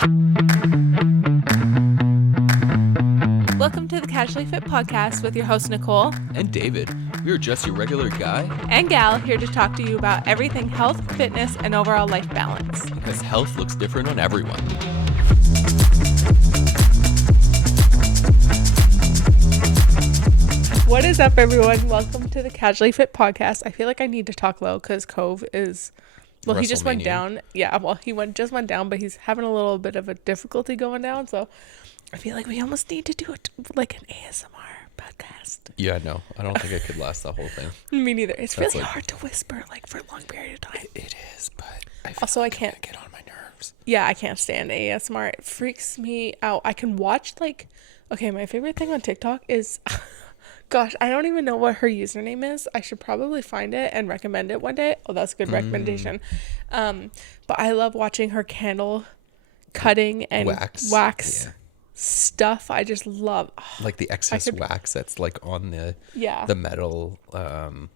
Welcome to the Casually Fit Podcast with your host, Nicole. And David. We are just your regular guy. And gal here to talk to you about everything health, fitness, and overall life balance. Because health looks different on everyone. What is up, everyone? Welcome to the Casually Fit Podcast. I feel like I need to talk low because Cove is... Well, he just went down. Yeah, well, just went down, but he's having a little bit of a difficulty going down. So I feel like we almost need to do it like an ASMR podcast. Yeah, no, I don't think I could last the whole thing. Me neither. It's really hard to whisper like for a long period of time. It is, but I feel also, like I can't get on my nerves. Yeah, I can't stand ASMR. It freaks me out. I can watch okay, my favorite thing on TikTok is... Gosh, I don't even know what her username is. I should probably find it and recommend it one day. Oh, that's a good recommendation. But I love watching her candle cutting and wax stuff. I just love like the excess wax that's like on the metal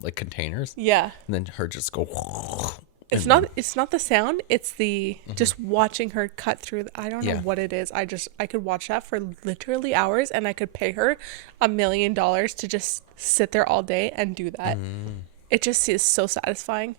like containers. Yeah. And then her just go. It's not the sound, it's the just watching her cut through I don't know what it is. I could watch that for literally hours, and I could pay her $1 million to just sit there all day and do that. It just is so satisfying.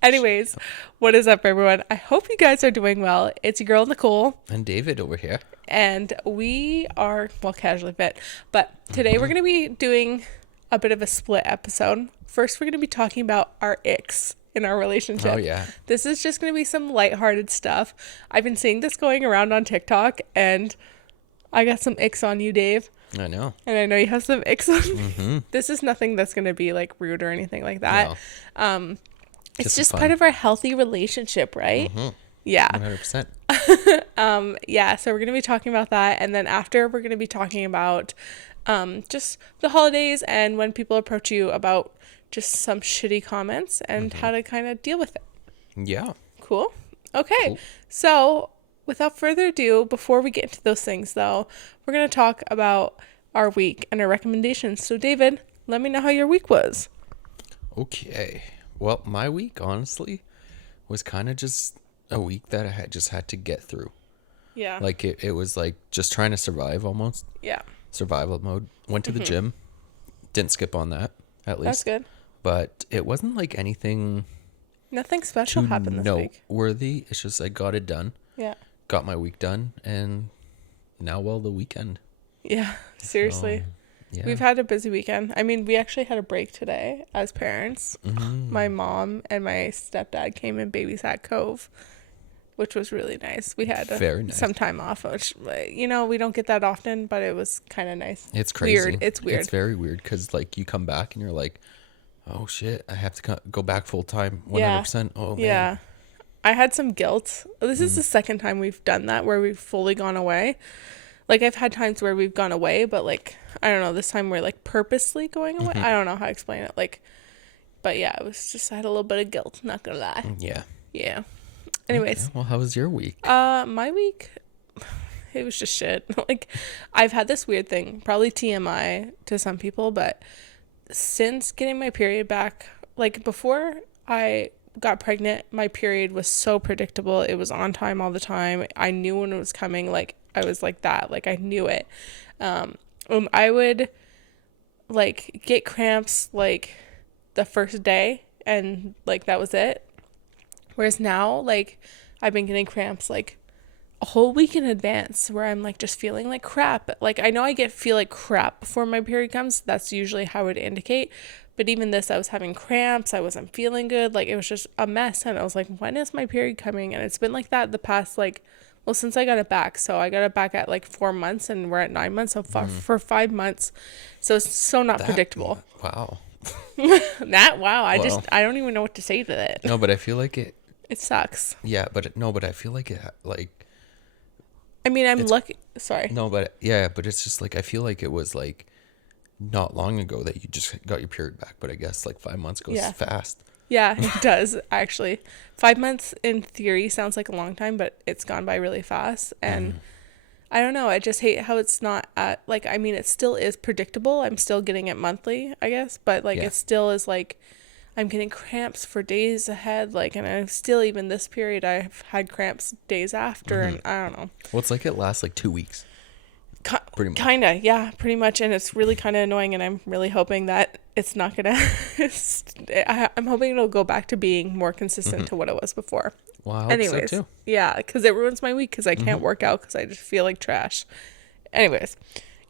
Anyways, what is up, everyone? I hope you guys are doing well. It's your girl Nicole and David over here, and we are Casually Fit, but today we're going to be doing a bit of a split episode. First, we're going to be talking about our ICKS in our relationship. Oh yeah. This is just going to be some lighthearted stuff. I've been seeing this going around on TikTok, and I got some ICKS on you, Dave. I know. And I know you have some ICKS on me. This is nothing that's going to be like rude or anything like that. No. It's just part of our healthy relationship, right? Yeah. 100%. Yeah, so we're going to be talking about that, and then after we're going to be talking about just the holidays and when people approach you about just some shitty comments and how to kind of deal with it. Yeah. Cool. Okay. So without further ado, before we get into those things though, we're going to talk about our week and our recommendations. So David, let me know how your week was. Okay. Well, my week honestly was kind of just a week that I had to get through. Yeah. Like it was like just trying to survive almost. Yeah. Survival mode. Went to the gym. Didn't skip on that, at least. That's good. But it wasn't like anything... Nothing special happened this week. Noteworthy. It's just I got it done. Yeah. Got my week done. And now, the weekend. Yeah, seriously. So, yeah. We've had a busy weekend. I mean, we actually had a break today as parents. My mom and my stepdad came and babysat Cove, which was really nice. We had some time off, which, we don't get that often, but it was kind of nice. It's crazy. Weird. It's weird. It's very weird because, like, you come back and you're like, oh, shit, I have to go back full time, 100%. Yeah. Oh, man. Yeah. I had some guilt. This is the second time we've done that where we've fully gone away. Like, I've had times where we've gone away, but, like, I don't know, this time we're, like, purposely going away. I don't know how to explain it. Like, but, yeah, it was just, I had a little bit of guilt, not gonna lie. Yeah. Yeah. Anyways. Okay. Well, how was your week? My week, it was just shit. Like, I've had this weird thing, probably TMI to some people, but since getting my period back, like, before I got pregnant, my period was so predictable. It was on time all the time. I knew when it was coming. Like, I was like that. Like, I knew it. I would, like, get cramps, like, the first day, and, like, that was it. Whereas now, like, I've been getting cramps, like, a whole week in advance where I'm, like, just feeling like crap. Like, I know I feel like crap before my period comes. That's usually how it would indicate. But even this, I was having cramps. I wasn't feeling good. Like, it was just a mess. And I was like, when is my period coming? And it's been like that the past, like, since I got it back. So I got it back at, like, 4 months, and we're at 9 months. So for 5 months. So it's so not predictable. Wow. Wow. I don't even know what to say to that. No, but I feel like it sucks. Yeah, but I feel like it, like, I mean, I'm lucky. Sorry. No, but yeah, but it's just like, I feel like it was like not long ago that you just got your period back, but I guess like 5 months goes fast. Yeah, it does actually. 5 months in theory sounds like a long time, but it's gone by really fast. And I don't know. I just hate how it's not like, I mean, it still is predictable. I'm still getting it monthly, I guess, but like it still is like, I'm getting cramps for days ahead. Like, and I'm still, even this period, I've had cramps days after, and I don't know. Well, it's like it lasts like 2 weeks. Pretty much. Kinda, yeah, pretty much. And it's really kind of annoying, and I'm really hoping that it's not gonna I'm hoping it'll go back to being more consistent to what it was before. Well, I hope so too. Yeah, because it ruins my week because I can't work out because I just feel like trash. Anyways,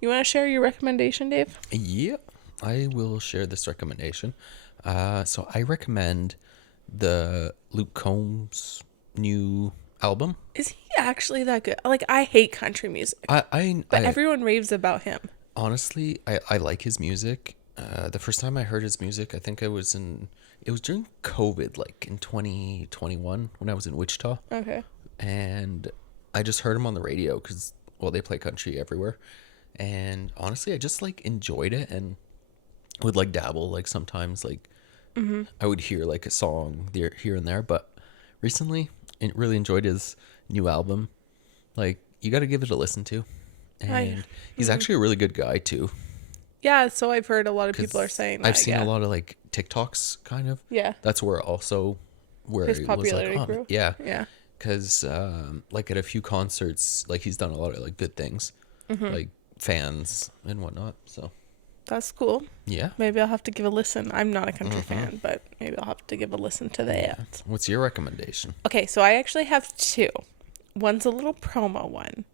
you want to share your recommendation, Dave? Yeah, I will share this recommendation. So I recommend the Luke Combs' new album. Is he actually that good? Like, I hate country music. But everyone raves about him. Honestly, I like his music. The first time I heard his music, I think it was during COVID, like in 2021 when I was in Wichita. Okay. And I just heard him on the radio because, well, they play country everywhere. And honestly, I just like enjoyed it and would like dabble, like sometimes like I would hear like a song there, here and there. But recently, I really enjoyed his new album. Like, you got to give it a listen to. And he's actually a really good guy too. Yeah, so I've heard a lot of people are saying that. I've seen a lot of like TikToks kind of. Yeah. That's where his popularity grew. Yeah. Yeah. Because like at a few concerts, like he's done a lot of like good things, like fans and whatnot. So that's cool. Yeah. Maybe I'll have to give a listen. I'm not a country fan, but maybe I'll have to give a listen to that. What's your recommendation? Okay, so I actually have two. One's a little promo one.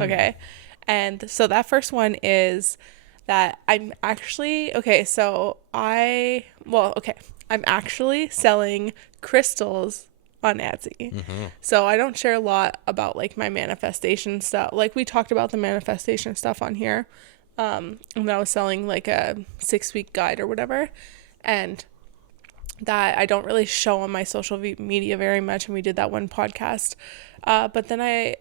Okay. And so that first one is that I'm actually, I'm actually selling crystals on Etsy. So I don't share a lot about like my manifestation stuff. Like, we talked about the manifestation stuff on here. And I was selling like a 6-week guide or whatever. And that I don't really show on my social media very much. And we did that one podcast. But then I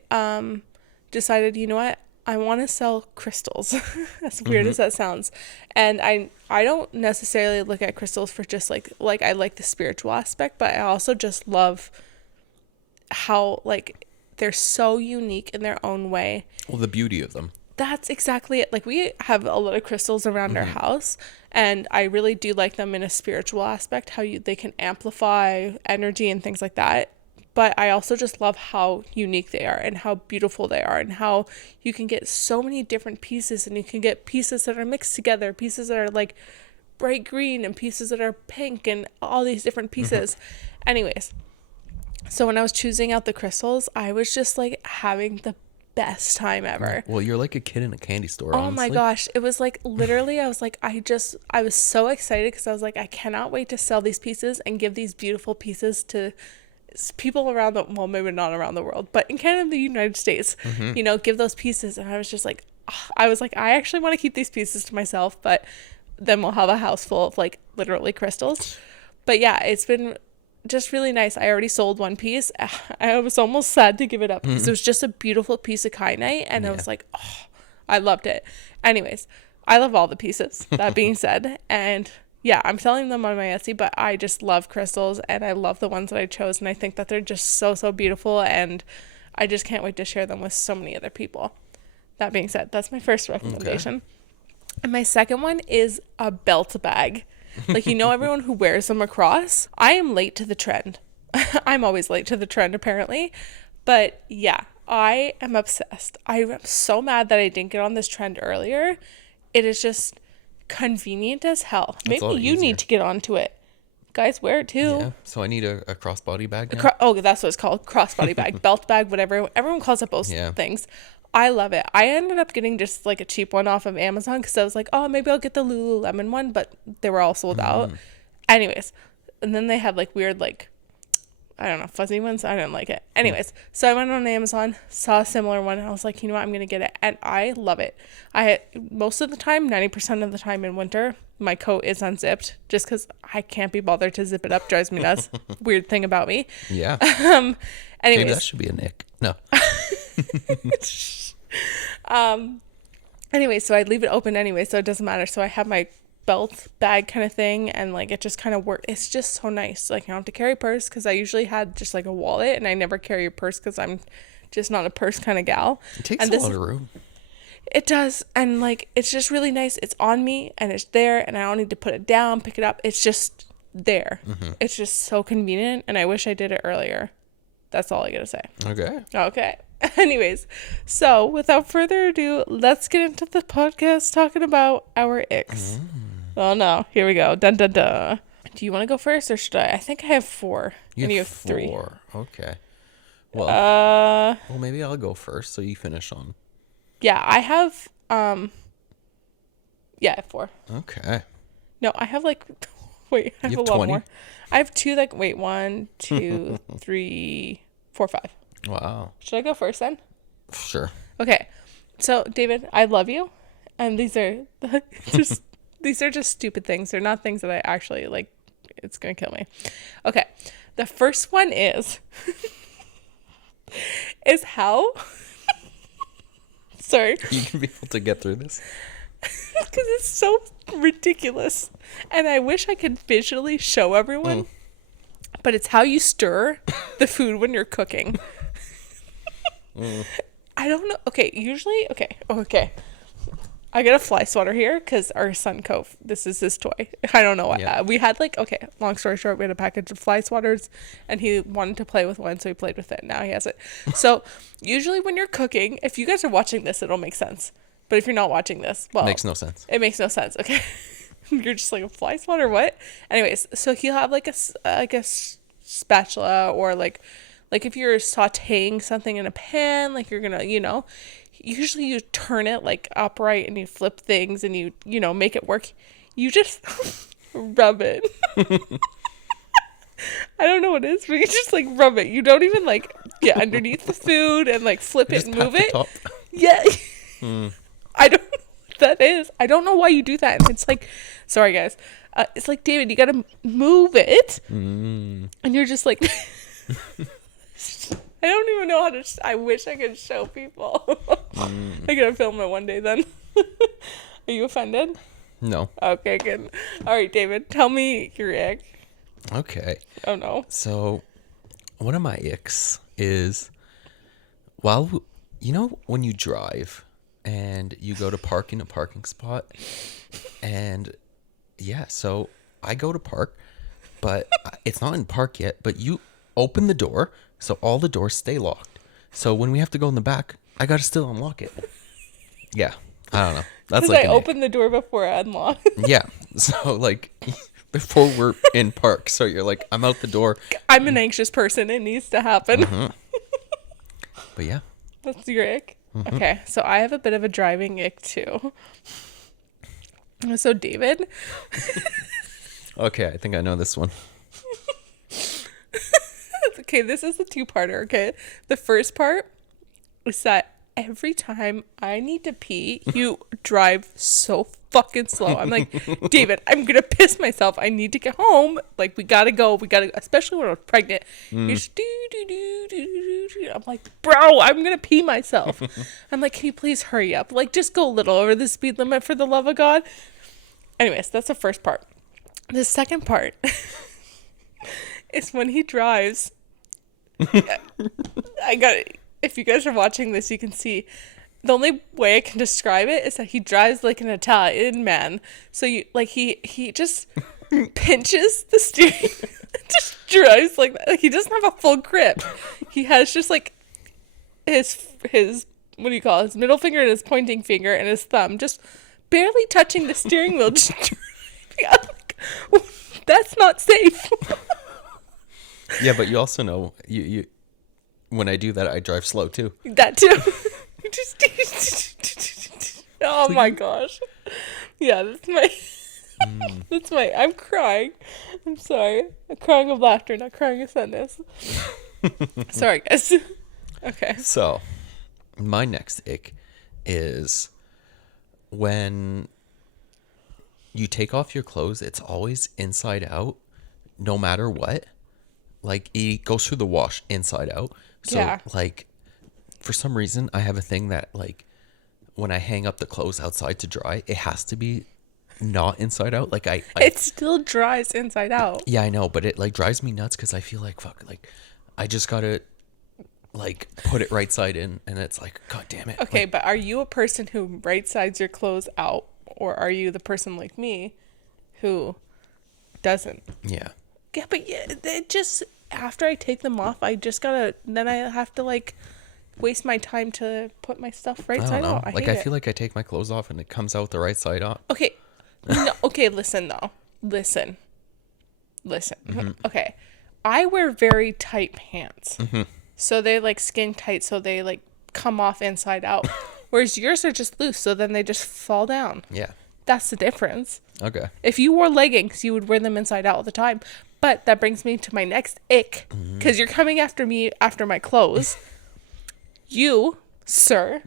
decided, you know what? I want to sell crystals, as weird as that sounds. And I don't necessarily look at crystals for just like I like the spiritual aspect, but I also just love how like they're so unique in their own way. Well, the beauty of them. That's exactly it. Like, we have a lot of crystals around our house, and I really do like them in a spiritual aspect, how they can amplify energy and things like that. But I also just love how unique they are and how beautiful they are, and how you can get so many different pieces, and you can get pieces that are mixed together, pieces that are like bright green and pieces that are pink, and all these different pieces. Anyways, so when I was choosing out the crystals, I was just like having the best time ever. Well, you're like a kid in a candy store, Oh honestly. my gosh. It was like, literally, I was like, I was so excited because I was like, I cannot wait to sell these pieces and give these beautiful pieces to people around well, maybe not around the world, but in Canada, the United States, you know, give those pieces. And I was just like, I was like, I actually want to keep these pieces to myself, but then we'll have a house full of like literally crystals. But yeah, it's been just really nice. I already sold one piece. I was almost sad to give it up because it was just a beautiful piece of kyanite, and I was like, oh, I loved it. Anyways, I love all the pieces, that being said. And yeah, I'm selling them on my Etsy, but I just love crystals, and I love the ones that I chose, and I think that they're just so, so beautiful, and I just can't wait to share them with so many other people. That being said, that's my first recommendation. Okay. And my second one is a belt bag. Like, you know, everyone who wears them across. I am late to the trend. I'm always late to the trend, apparently. But yeah, I am obsessed. I am so mad that I didn't get on this trend earlier. It is just convenient as hell. Maybe you need to get onto it. Guys wear it too. Yeah, so I need a crossbody bag now? That's what it's called. Crossbody bag, belt bag, whatever. Everyone calls it both things. I love it. I ended up getting just like a cheap one off of Amazon because I was like, oh, maybe I'll get the Lululemon one, but they were all sold out. Anyways, and then they had like weird, like, I don't know, fuzzy ones. I didn't like it. Anyways, so I went on Amazon, saw a similar one, and I was like, you know what, I'm going to get it. And I love it. Most of the time, 90% of the time in winter, my coat is unzipped just because I can't be bothered to zip it up. Drives me nuts. Weird thing about me. Yeah. Anyways. Maybe that should be a nick. No. Anyway, so I leave it open anyway, so it doesn't matter. So I have my belt bag kind of thing, and like it just kind of works. It's just so nice. Like, I don't have to carry a purse because I usually had just like a wallet, and I never carry a purse because I'm just not a purse kind of gal. It takes a lot of room. It does, and like it's just really nice. It's on me and it's there, and I don't need to put it down, pick it up. It's just there. It's just so convenient, and I wish I did it earlier. That's all I gotta say. Okay. Anyways, so without further ado, let's get into the podcast talking about our icks. Oh no, here we go. Dun dun dun. Do you want to go first, or should I? I think I have 4. You have 3. 4. Okay. Well, maybe I'll go first, so you finish on. Yeah, I have. Yeah, I have 4. Okay. No, I have like. Wait, I have a lot 20? more. I have 2. Like, wait, 1, 2, 3, 4, 5. Wow. Should I go first then? Sure. Okay. So, David, I love you, and these are just stupid things. They're not things that I actually like. It's gonna kill me. Okay. The first one is how. Sorry. You can be able to get through this. Because it's so ridiculous, and I wish I could visually show everyone. But it's how you stir the food when you're cooking. I don't know. Okay, usually, okay. I got a fly swatter here because our son Cove, this is his toy. I don't know what. Yeah. We had long story short, we had a package of fly swatters, and he wanted to play with one, so he played with it. Now he has it. So usually when you're cooking, if you guys are watching this, it'll make sense. But if you're not watching this, well, makes no sense. It makes no sense. Okay. You're just like, a fly swatter, what? Anyways, so he'll have like a spatula, or like if you're sauteing something in a pan, like you're gonna, usually you turn it like upright and you flip things and you make it work. You just rub it. I don't know what it is, but you just like rub it. You don't even like get underneath the food and like flip it and move it. Top. Yeah. I don't know what that is. I don't know why you do that. And it's like, sorry guys. It's like, David, you gotta move it. And you're just like, I don't even know how to, I wish I could show people. I gotta film it one day then. Are you offended? No. Okay, good. All right, David, tell me your ick. Okay. Oh no. So, one of my icks is, when you drive and you go to park in a parking spot, and so I go to park, but it's not in park yet, but you open the door, so all the doors stay locked. So when we have to go in the back, I gotta still unlock it. Yeah, I don't know. That's like I open the door before I unlock. Yeah, so like before we're in park, so you're like, I'm out the door. I'm an anxious person. It needs to happen. But yeah. That's your ick? Okay, so I have a bit of a driving ick too. So David. Okay, I think I know this one. Okay, this is a 2-parter, okay? The first part is that every time I need to pee, you drive so fucking slow. I'm like, David, I'm gonna piss myself. I need to get home. Like, we gotta go. Especially when I was pregnant. You just do. I'm like, bro, I'm gonna pee myself. I'm like, can you please hurry up? Like, just go a little over the speed limit for the love of God. Anyways, that's the first part. The second part is when he drives. If you guys are watching this, you can see the only way I can describe it is that he drives like an Italian man. So he just pinches the steering, just drives like that. Like, he doesn't have a full grip. He has just like his what do you call it? His middle finger and his pointing finger and his thumb just barely touching the steering wheel. Just driving. I'm like, that's not safe. Yeah, but you also know you when I do that, I drive slow too. That too. Oh my gosh. Yeah, that's my I'm crying. I'm sorry. I'm crying of laughter, not crying of sadness. Sorry guys. Okay. So my next ick is when you take off your clothes, it's always inside out, no matter what. Like, it goes through the wash inside out. So, yeah. Like, for some reason, I have a thing that, like, when I hang up the clothes outside to dry, it has to be not inside out. Like, it still dries inside out. Yeah, I know, but it, like, drives me nuts because I feel like, fuck, like, I just gotta, like, put it right side in, and it's like, God damn it. Okay, like, but are you a person who right sides your clothes out, or are you the person like me who doesn't. Yeah. Yeah, but it just, after I take them off, then I have to like waste my time to put my stuff right side out. I feel like I take my clothes off and it comes out the right side up. Okay. No, okay, listen though. Listen. Mm-hmm. Okay. I wear very tight pants. Mm-hmm. So they're like skin tight, so they like come off inside out. Whereas yours are just loose, so then they just fall down. Yeah. That's the difference. Okay. If you wore leggings, you would wear them inside out all the time. But that brings me to my next ick, because you're coming after me after my clothes. You, sir,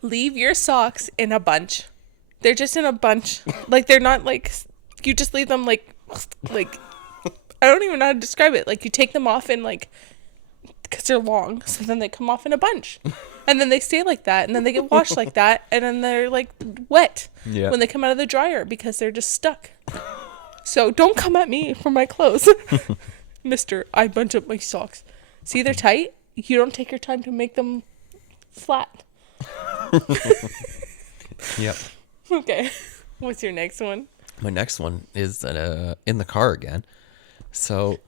leave your socks in a bunch. They're just in a bunch. Like, they're not like, you just leave them like, I don't even know how to describe it. Like, you take them off and like, because they're long, so then they come off in a bunch. And then they stay like that, and then they get washed like that, and then they're like wet when they come out of the dryer because they're just stuck. So don't come at me for my clothes. Mister, I bunch up my socks. See, they're tight. You don't take your time to make them flat. Yep. Okay. What's your next one? My next one is in the car again. So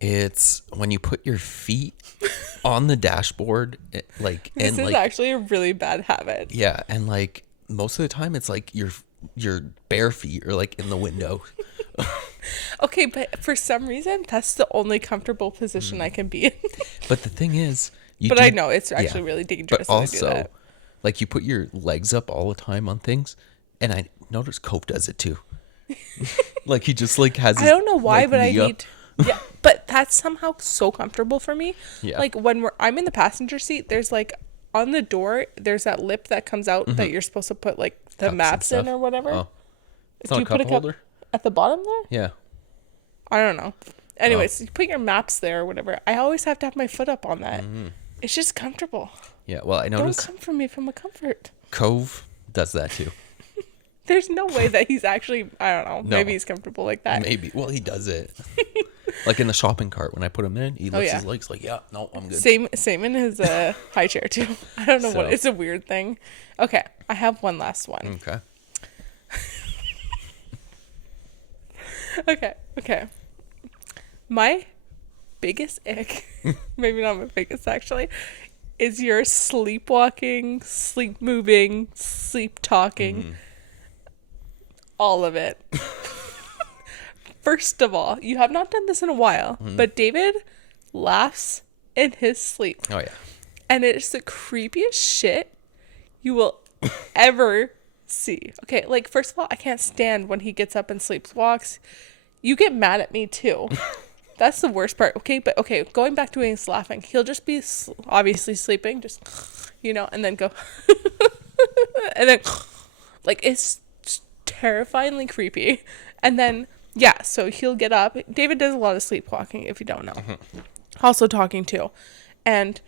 it's when you put your feet on the dashboard, like, this is actually a really bad habit. Yeah, and like most of the time it's like your bare feet are like in the window. Okay, but for some reason that's the only comfortable position I can be in. But the thing is, I know it's actually really dangerous. But also, do that. Like, you put your legs up all the time on things, and I notice Cope does it too. Like, he just like has. I don't know why, like, but I need. Yeah, but that's somehow so comfortable for me. Yeah. Like when I'm in the passenger seat, there's like on the door, there's that lip that comes out that you're supposed to put like the cups maps in or whatever. Oh. It's not a cup holder? At the bottom there? Yeah. I don't know. Anyways, you put your maps there or whatever. I always have to have my foot up on that. Mm-hmm. It's just comfortable. Yeah, well, I noticed. Don't come for me from a comfort. Cove does that too. There's no way that he's actually, I don't know, maybe he's comfortable like that. Maybe. Well, he does it. Like in the shopping cart, when I put him in, he lifts his legs like, yeah, no, I'm good. Same in his high chair too. I don't know what, it's a weird thing. Okay, I have one last one. Okay. Okay. My biggest ick, maybe not my biggest actually, is your sleepwalking, sleep moving, sleep talking, all of it. First of all, you have not done this in a while, but David laughs in his sleep. Oh, yeah. And it is the creepiest shit you will ever see. Okay, like, first of all, I can't stand when he gets up and sleepwalks. You get mad at me, too. That's the worst part. Okay, but okay, going back to when he's laughing, he'll just be obviously sleeping, just, and then go, and then, like, it's terrifyingly creepy. And then, yeah, so he'll get up. David does a lot of sleepwalking, if you don't know. Also talking, too. And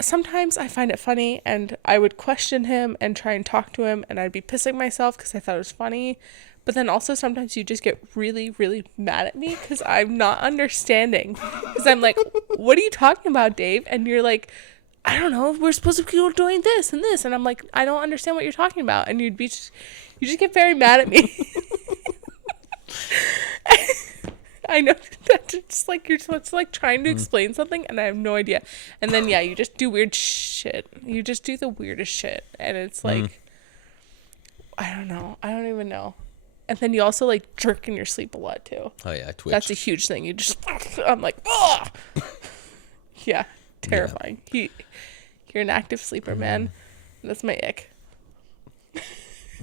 sometimes I find it funny, and I would question him and try and talk to him, and I'd be pissing myself because I thought it was funny. But then also sometimes you just get really, really mad at me because I'm not understanding. Because I'm like, what are you talking about, Dave? And you're like, I don't know. We're supposed to be doing this and this. And I'm like, I don't understand what you're talking about. And you just get very mad at me. I know that it's like you're supposed to like trying to explain something and I have no idea. And then, yeah, you just do weird shit. You just do the weirdest shit. And it's like, I don't know. I don't even know. And then you also like jerk in your sleep a lot too. Oh yeah, twitch. That's a huge thing. You just, I'm like, oh, yeah, terrifying. Yeah. You're an active sleeper, man. That's my ick.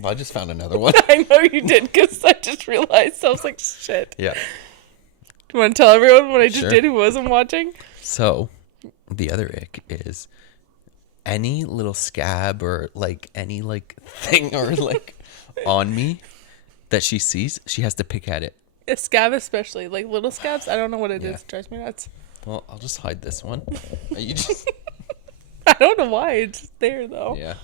Well, I just found another one. I know you did because I just realized. I was like, shit. Yeah. Do you want to tell everyone what I just did who wasn't watching? So, the other ick is any little scab or like any like thing or like on me that she sees, she has to pick at it. A scab especially. Like little scabs, I don't know what it is. It drives me nuts. Well, I'll just hide this one. You just... I don't know why. It's just there though. Yeah.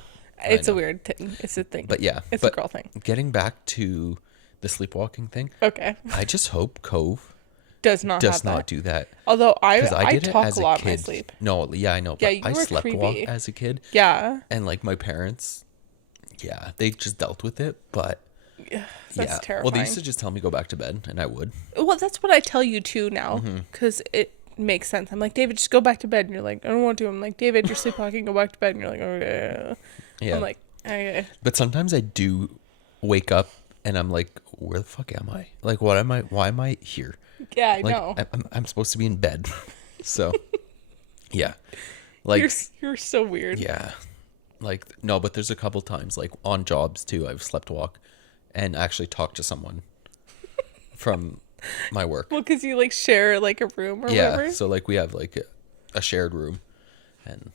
It's a weird thing. It's a thing. But yeah. It's a girl thing. Getting back to the sleepwalking thing. Okay. I just hope Cove does not do that. Although I talk a lot in my sleep. No, yeah, I know. Yeah, but I slept walk as a kid. Yeah. And like my parents, they just dealt with it. But That's terrifying. Well, they used to just tell me go back to bed, and I would. Well, that's what I tell you too now, because it makes sense. I'm like, David, just go back to bed, and you're like, I don't want to. I'm like, David, you're sleepwalking, go back to bed, and you're like, okay. Yeah. I'm like, okay. But sometimes I do wake up, and I'm like, where the fuck am I? Like, what am I? Why am I here? Yeah, I like, know. I'm supposed to be in bed. So, yeah. Like, you're so weird. Yeah. Like, no, but there's a couple times, like, on jobs, too, I've slept walk and actually talked to someone from my work. Well, because you, like, share, like, a room or whatever? Yeah, so, like, we have, like, a shared room. And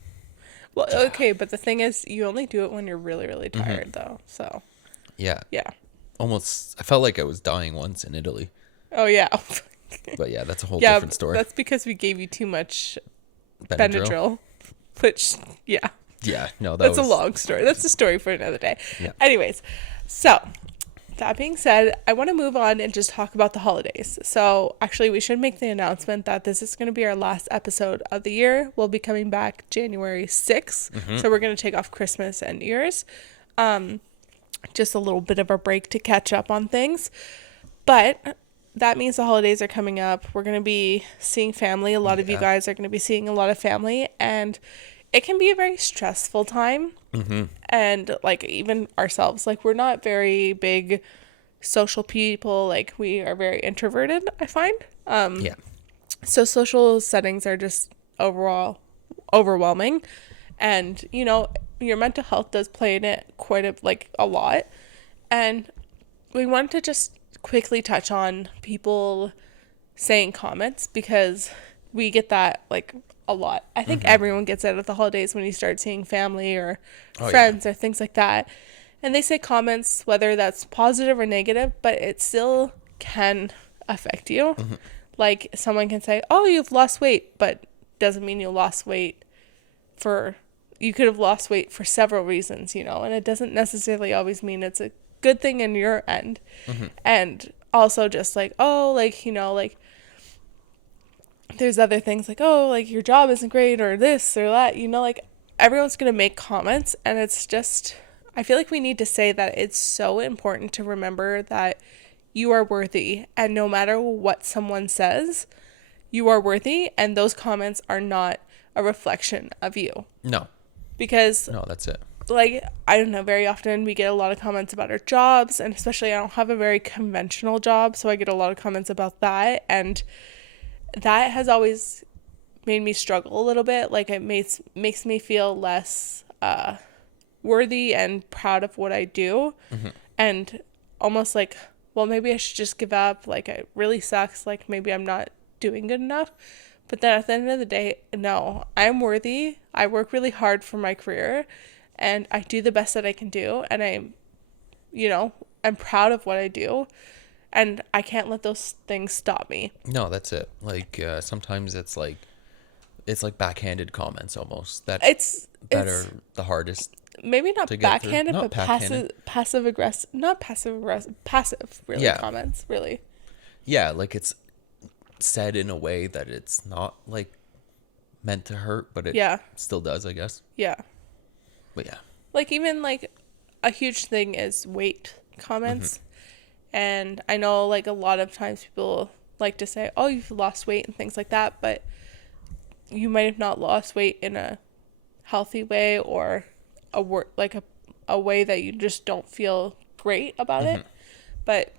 well, okay, but the thing is, you only do it when you're really, really tired, though, so. Yeah. Yeah. Almost, I felt like I was dying once in Italy. Oh, yeah. But, yeah, that's a whole different story. That's because we gave you too much Benadryl. Which, yeah. Yeah, no, that's a long story. That's a story for another day. Yeah. Anyways, so that being said, I want to move on and just talk about the holidays. So actually, we should make the announcement that this is going to be our last episode of the year. We'll be coming back January 6th. So we're going to take off Christmas and New Year's. Just a little bit of a break to catch up on things. But that means the holidays are coming up. We're going to be seeing family. A lot of you guys are going to be seeing a lot of family. And it can be a very stressful time. And like even ourselves, like we're not very big social people. Like we are very introverted, I find. Yeah. So social settings are just overall overwhelming. And, you know, your mental health does play in it quite a lot. And we wanted to just quickly touch on people saying comments because we get that like a lot. I think everyone gets it at the holidays when you start seeing family or friends or things like that. And they say comments, whether that's positive or negative, but it still can affect you. Like someone can say, oh, you've lost weight, but doesn't mean you lost weight you could have lost weight for several reasons, you know, and it doesn't necessarily always mean it's a good thing in your end. And also just like, oh, like, you know, like there's other things like, oh, like your job isn't great or this or that, you know, like everyone's going to make comments. And it's just, I feel like we need to say that it's so important to remember that you are worthy. And no matter what someone says, you are worthy. And those comments are not a reflection of you. No. Because no, that's it. Like, I don't know, very often we get a lot of comments about our jobs, and especially I don't have a very conventional job, so I get a lot of comments about that, and that has always made me struggle a little bit. Like, it makes me feel less worthy and proud of what I do, and almost like, well, maybe I should just give up, like, it really sucks, like, maybe I'm not doing good enough. But then at the end of the day, no, I'm worthy. I work really hard for my career and I do the best that I can do. And I'm proud of what I do and I can't let those things stop me. No, that's it. Like, sometimes it's like backhanded comments almost. That are the hardest. Maybe not backhanded, but passive aggressive, not passive aggressive, passive really comments, really. Yeah, like it's said in a way that it's not like meant to hurt, but it still does, I guess. Yeah. But yeah. Like even like a huge thing is weight comments. And I know like a lot of times people like to say, oh, you've lost weight and things like that, but you might have not lost weight in a healthy way or a way that you just don't feel great about it. But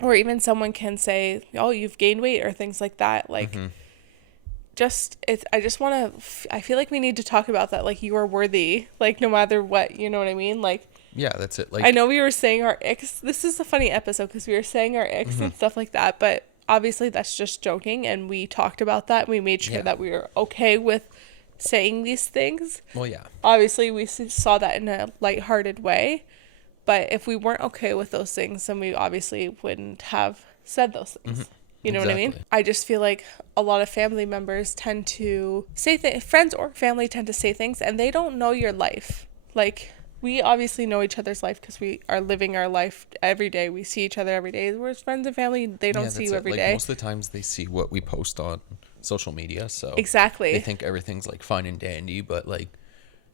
or even someone can say, oh, you've gained weight or things like that. Like, I feel like we need to talk about that. Like, you are worthy, like, no matter what, you know what I mean? Like, yeah, that's it. Like, I know we were saying our icks. This is a funny episode because we were saying our icks and stuff like that. But obviously that's just joking. And we talked about that. And we made sure that we were okay with saying these things. Well, yeah. Obviously, we saw that in a lighthearted way. But if we weren't okay with those things, then we obviously wouldn't have said those things. You know what I mean? I just feel like a lot of family members tend to say friends or family tend to say things, and they don't know your life. Like, we obviously know each other's life because we are living our life every day. We see each other every day. Whereas friends and family, they don't see you every day. Most of the times they see what we post on social media, so exactly they think everything's like fine and dandy, but like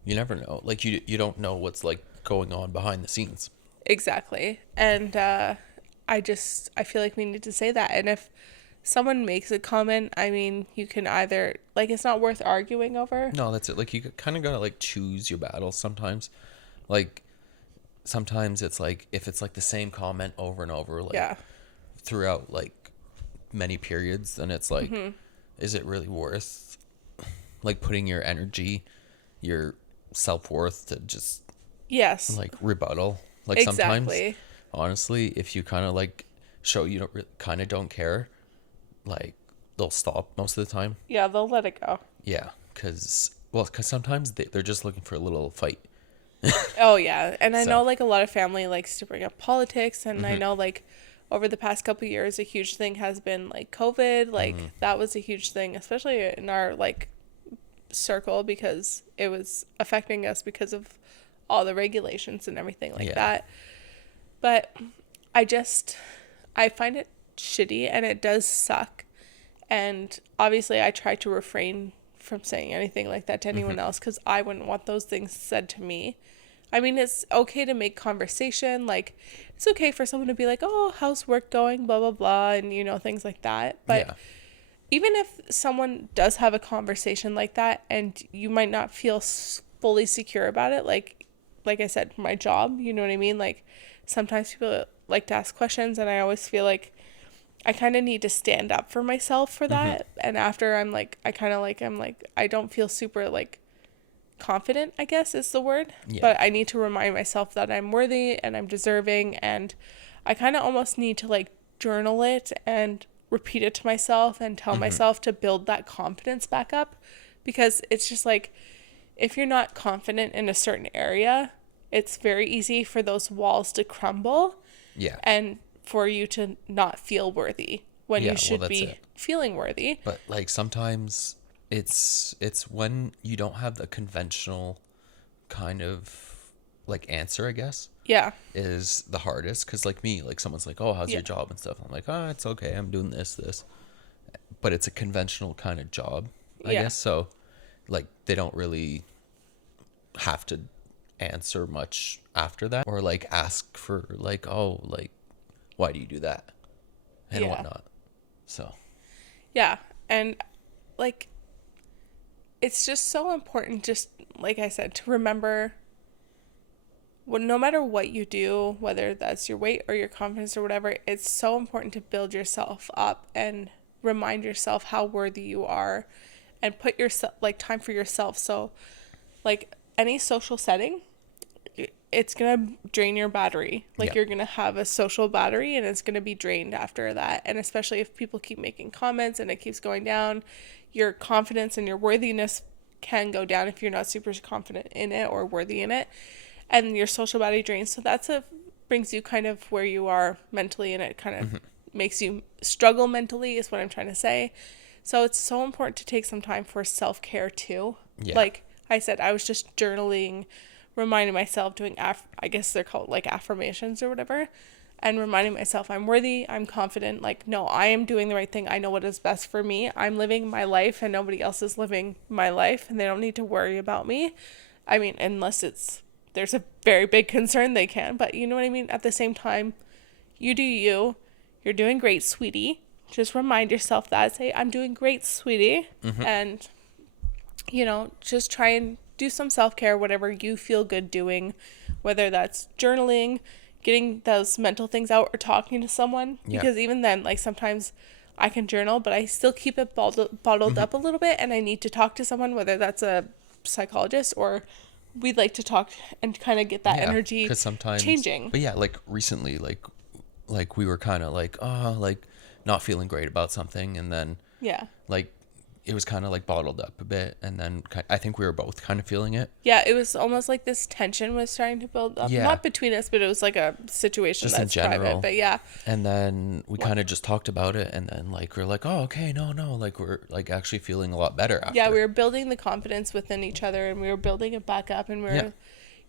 you never know. Like you don't know what's like going on behind the scenes. Exactly. And I feel like we need to say that. And if someone makes a comment, I mean, you can either, like, it's not worth arguing over. No, that's it. Like, you kind of gotta like choose your battles sometimes. Like, sometimes it's like if it's like the same comment over and over, like Yeah. throughout like many periods, then it's like, is it really worth like putting your energy, your self-worth to just Yes. like rebuttal? Like, sometimes, Exactly. honestly, if you kind of like show you don't kind of don't care, like, they'll stop most of the time. Yeah, they'll let it go. Yeah, because sometimes they're just looking for a little fight. Oh yeah, and I know So, like a lot of family likes to bring up politics, and I know like over the past couple of years a huge thing has been like COVID. Like that was a huge thing, especially in our like circle, because it was affecting us because of all the regulations and everything like yeah. that. But I just I find it shitty, and it does suck. And obviously I try to refrain from saying anything like that to anyone else, because I wouldn't want those things said to me. I mean, it's okay to make conversation. Like, it's okay for someone to be like, oh, how's work going? Blah, blah, blah. And, you know, things like that. But Yeah. even if someone does have a conversation like that and you might not feel fully secure about it, like I said, my job, you know what I mean? Like, sometimes people like to ask questions, and I always feel like I kind of need to stand up for myself for that. And after I'm like, I'm like, I don't feel super like confident, I guess is the word. Yeah. But I need to remind myself that I'm worthy and I'm deserving. And I kind of almost need to like journal it and repeat it to myself and tell myself to build that confidence back up. Because it's just like, if you're not confident in a certain area, it's very easy for those walls to crumble. Yeah. And for you to not feel worthy when Yeah, you should well, be it. feeling worthy. But like, sometimes it's when you don't have the conventional kind of like answer, I guess, Yeah. is the hardest. Because like me, like, someone's like, oh, how's Yeah. your job and stuff, I'm like, oh, it's okay, I'm doing this, but it's a conventional kind of job, I Yeah. guess. So like, they don't really have to answer much after that, or like ask for like, oh, like, why do you do that and Yeah. whatnot. So Yeah. And like, it's just so important, just like I said, to remember, well, no matter what you do, whether that's your weight or your confidence or whatever, it's so important to build yourself up and remind yourself how worthy you are, and put yourself like time for yourself. So like any social setting, it's gonna drain your battery. Like, yeah. you're gonna have a social battery, and it's gonna be drained after that. And especially if people keep making comments and it keeps going down, your confidence and your worthiness can go down if you're not super confident in it or worthy in it, and your social battery drains. So that's a brings you kind of where you are mentally, and it kind of makes you struggle mentally, is what I'm trying to say. So it's so important to take some time for self-care too. Yeah. Like I said, I was just journaling, reminding myself, doing I guess they're called like affirmations or whatever, and reminding myself I'm worthy, I'm confident, like, no, I am doing the right thing, I know what is best for me, I'm living my life and nobody else is living my life, and they don't need to worry about me. I mean, unless there's a very big concern, they can, but you know what I mean. At the same time, you do you. You're doing great, sweetie. Just remind yourself that. Say, I'm doing great, sweetie. And you know, just try and do some self-care, whatever you feel good doing, whether that's journaling, getting those mental things out, or talking to someone. Yeah. Because even then, like, sometimes I can journal, but I still keep it bottled up a little bit, and I need to talk to someone, whether that's a psychologist, or we'd like to talk and kind of get that energy 'cause sometimes changing. But yeah, like recently, like we were kind of like, oh, like, not feeling great about something, and then Yeah. like it was kind of like bottled up a bit, and then I think we were both kind of feeling it. Yeah, it was almost like this tension was starting to build up. Yeah. Not between us, but it was like a situation Just in that's private. general. But yeah. And then we kind of just talked about it, and then like we're like, oh, okay, no, like we're like actually feeling a lot better after. Yeah, we were building the confidence within each other, and we were building it back up, and we were, Yeah.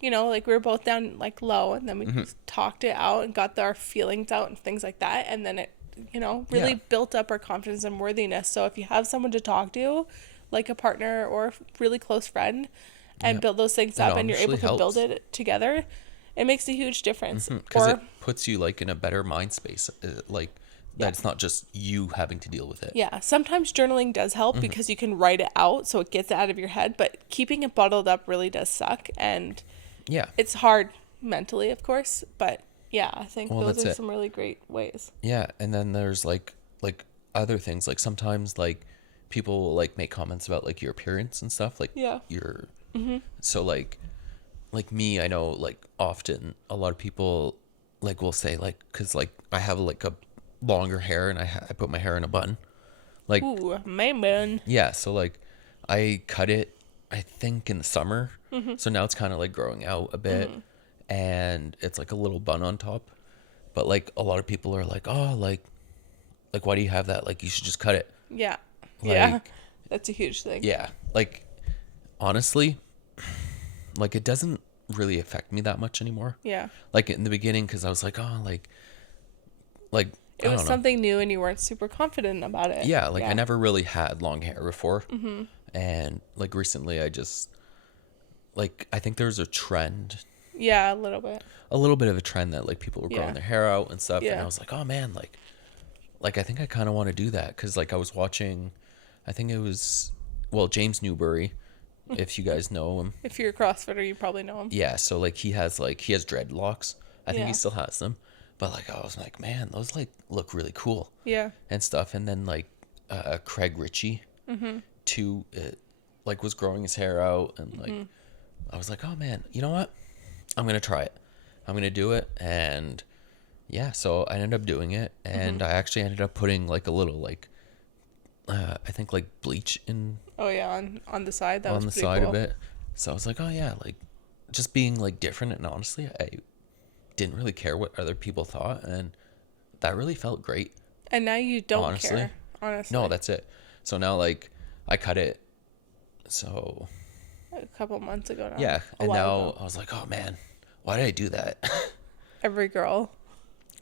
you know, like we were both down like low, and then we just talked it out and got our feelings out and things like that, and then it, you know, really Yeah. built up our confidence and worthiness. So if you have someone to talk to, like a partner or a really close friend, and Yeah. build those things It up, and you're able honestly to build helps. it together, It makes a huge difference. Because it puts you like in a better mind space. Like that it's not just you having to deal with it. Yeah. Sometimes journaling does help because you can write it out so it gets out of your head, but keeping it bottled up really does suck. And it's hard mentally, of course, but yeah, I think those are some really great ways. Yeah. And then there's like other things, like sometimes like people will like make comments about like your appearance and stuff, like your so like me, I know like often a lot of people like will say like, because like I have like a longer hair and I put my hair in a bun, like, ooh, my man. Yeah, so like I cut it I think in the summer, so now it's kind of like growing out a bit, and it's like a little bun on top, but like a lot of people are like, oh, like why do you have that, like you should just cut it. Yeah. Yeah, that's a huge thing. Yeah, like honestly, like it doesn't really affect me that much anymore. Yeah, like in the beginning, because I was like, oh, like it was something new and you weren't super confident about it. Yeah, like I never really had long hair before, and like recently I just like, I think there's a trend. Yeah, a little bit of a trend that like people were growing their hair out and stuff, and I was like, oh man, like I think I kind of want to do that, because like I was watching, I think it was, well, James Newbury, if you guys know him. If you're a CrossFitter, you probably know him. Yeah, so like he has dreadlocks. I think he still has them, but like I was like, man, those like look really cool. Yeah. And stuff, and then like Craig Ritchie too, like was growing his hair out, and like I was like, oh man, you know what? I'm gonna try it. I'm gonna do it, and yeah, so I ended up doing it, and I actually ended up putting like a little like I think like bleach in. Oh yeah, on the side. That was pretty cool. On the side of it. So I was like, oh yeah, like just being like different, and honestly, I didn't really care what other people thought, and that really felt great. And now you don't care. Honestly. No, that's it. So now like I cut it. So. A couple months ago now. Yeah, and now I was like, oh man, why did I do that? Every girl.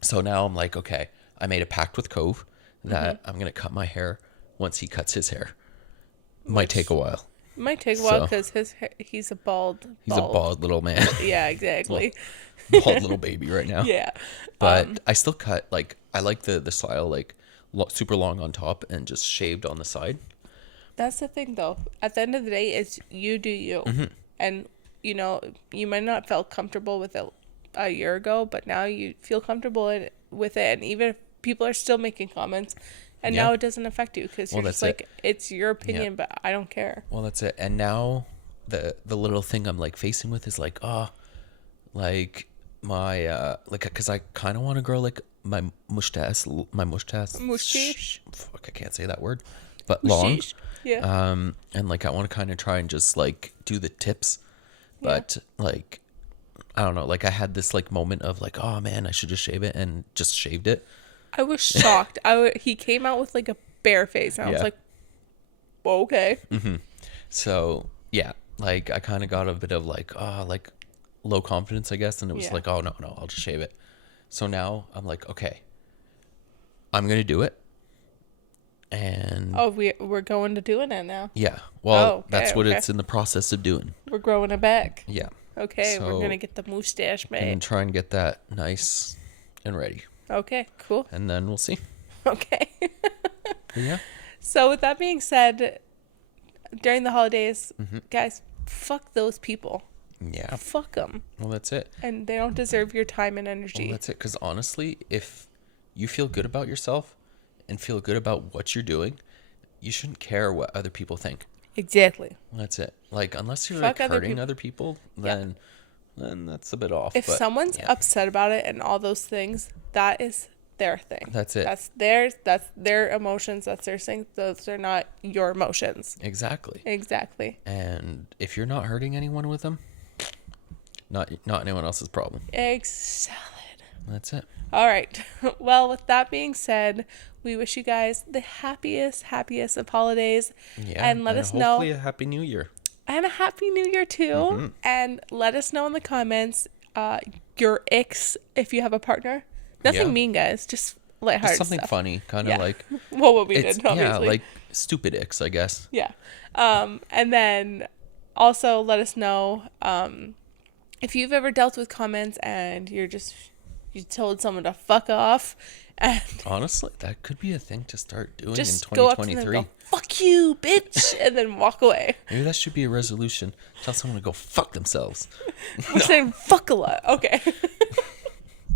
So now I'm like, okay, I made a pact with Cove that I'm gonna cut my hair once he cuts his hair. Might take a while. Might take a while because he's a bald. He's a bald little man. Yeah, exactly. Bald little baby right now. Yeah. But I still cut, like, I like the style like super long on top and just shaved on the side. That's the thing, though. At the end of the day, it's you do you. And, you know, you might not felt comfortable with it a year ago, but now you feel comfortable with it. And even if people are still making comments, and now it doesn't affect you because you're just like, it's your opinion, but I don't care. Well, that's it. And now the little thing I'm like facing with is like, like my, like, because I kind of want to grow like my mustache. Fuck, I can't say that word, but long. Yeah. And like I want to kind of try and just like do the tips, but like I don't know, like I had this like moment of like, oh man, I should just shave it, and just shaved it. I was shocked. He came out with like a bare face, and I was like, well, okay. So yeah, like I kind of got a bit of like like low confidence, I guess, and it was like, oh no, I'll just shave it. So now I'm like, okay, I'm gonna do it. And we're going to doing it now. Yeah, well, that's what it's in the process of doing. We're growing it back. Yeah. Okay, so we're gonna get the mustache made and try and get that nice and ready. Okay, cool. And then we'll see. Okay. Yeah. So with that being said, during the holidays, guys, fuck those people. Yeah. Fuck them. Well, that's it. And they don't deserve your time and energy. Well, that's it. Because honestly, if you feel good about yourself and feel good about what you're doing, you shouldn't care what other people think. Exactly. That's it. Like, unless you're like hurting other people, then that's a bit off. If someone's upset about it and all those things, that is their thing. That's it. That's theirs. That's their emotions. That's their thing. Those are not your emotions. Exactly. And if you're not hurting anyone with them, not anyone else's problem. Egg salad. That's it. All right. Well, with that being said, we wish you guys the happiest of holidays. Yeah. And let us know. Hopefully a happy new year. And a happy new year too. And let us know in the comments your icks if you have a partner. Nothing mean, guys. Just lighthearted stuff. Something funny, kind of like. Well, what we did, obviously. Yeah, like stupid icks, I guess. Yeah. And then also let us know if you've ever dealt with comments and you told someone to fuck off, and honestly, that could be a thing to start doing just in 2023. Go up to them and go, fuck you, bitch, and then walk away. Maybe that should be a resolution. Tell someone to go fuck themselves. We're saying fuck a lot. Okay.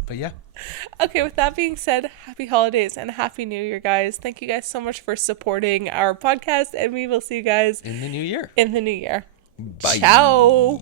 But yeah. Okay, with that being said, happy holidays and happy new year, guys. Thank you guys so much for supporting our podcast, and we will see you guys in the new year. Bye. Ciao.